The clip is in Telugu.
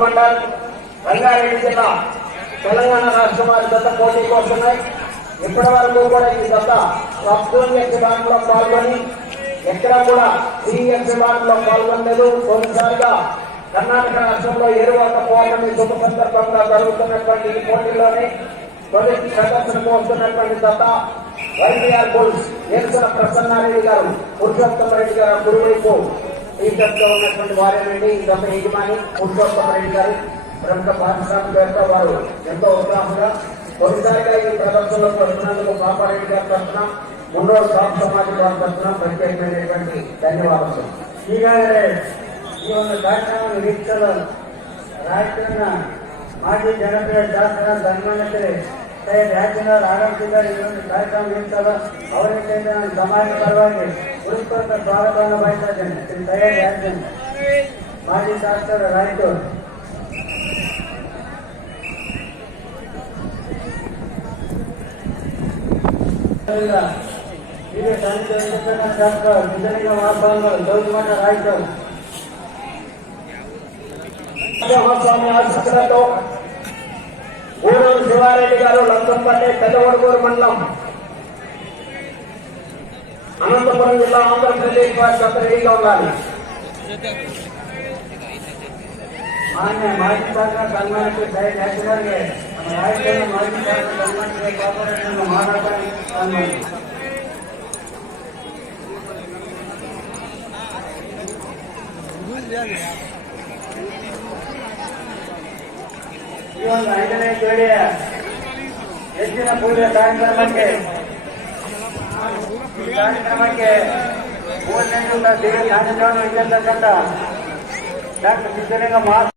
మండల్ రంగారెడ్డి జిల్లా తెలంగాణ రాష్ట్రం వారి దత్త పోటీకి వస్తున్నాయి ఇప్పటి వరకు కూడా ఈ దత్త ప్రభుత్వం విభాగంలో పాల్గొని ఎక్కడ కూడా ఈ విభాగంలో పాల్గొనలేదు. తొలిసారిగా కర్ణాటక రాష్ట్రంలో ఎరువాత పోవడం శుభ సందర్భంగా జరుగుతున్నటువంటి ఈ పోటీలోనే తొలి ప్రదర్శనకు వస్తున్నటువంటి జత వైటీఆర్ బుల్స్ ఏర్చుల ప్రసన్నారెడ్డి గారు పురుషోత్తమ రెడ్డి గారు గురువైపు ఈ జట్లో ఉన్నటువంటి వారేనండి ఈ జత యజమాని పురుషోత్తమ రెడ్డి గారు ప్రముఖ పారిశ్రామికవేత్త వారు ఎంతో ఉత్సాహంగా తొలిసారిగా ఈ ప్రదర్శనలో వస్తున్నందుకు పాపారెడ్డి గారి తరఫున మూడో సాగు సమాజం వారి తరఫున ప్రత్యేకమైనటువంటి ధన్యవాదాలు ಈಗಾಗಲೇ ಈ ಒಂದು ಕಾರ್ಯಕ್ರಮವನ್ನು ವೀಕ್ಷಿಸಲು ರಾಜ್ಯದ ಮಾಜಿ ಜನಪ್ರಿಯ ಶಾಸಕ ಸನ್ಮಾನ್ಯತೆ ಸೈಯದ್ ಯಾಚಿನವರು ಆಗಮಿಸಿದ್ದಾರೆ ಈ ಒಂದು ಕಾರ್ಯಕ್ರಮ ವೀಕ್ಷಿಸಲು ಅವರಿಗೆ ನಾನು ಸಮಾಜ ಪರವಾಗಿ ಪುರಸ್ಕೃತ ಸ್ವಾಗತವನ್ನು ಬಯಸ್ತಾ దయాన్ మాజీ శాసన రాయటూర్ వీరు శాంతి శాస్త్ర నిజంగా వాస్తవంలో గౌరవమైన రాయటూర్ స్వామి ఆశిస్తులతో ఊరూరు శివారెడ్డి గారు లంచంపల్లి పెద్దవడగూరు మండలం అనంతపురం జిల్లా ఆంధ్రప్రదేశ్ వారి గత రెడీగా ఉండాలి ಮಾನ್ಯ ಮಾಜಿ ಶಾಸಕ ಸನ್ಮಾನಕ್ಕೆ ಸೈಯದ್ ಯಾಚಿನವರಿಗೆ ನಮ್ಮ ರಾಯಚೂರಿನ ಮಾಜಿ ಶಾಸಕ ಸನ್ಮಾನಕ್ಕೆ ಕಾರ್ಪೊರೇಷನ್ ಮಾರಾಟ ಸನ್ಮಾನ ಈ ಒಂದು ಐದನೇ ಜೋಡಿಯ ಹೆಚ್ಚಿನ ಪೂಜೆ ಕಾರ್ಯಕ್ರಮಕ್ಕೆ ಕಾರ್ಯಕ್ರಮಕ್ಕೆ ಮೂರನೇ ದಿವಸ ದೇವಿ ನಾಗಚರಣ ಡಾಕ್ಟರ್ ಸಿದ್ದಲಿಂಗ ಮಾತು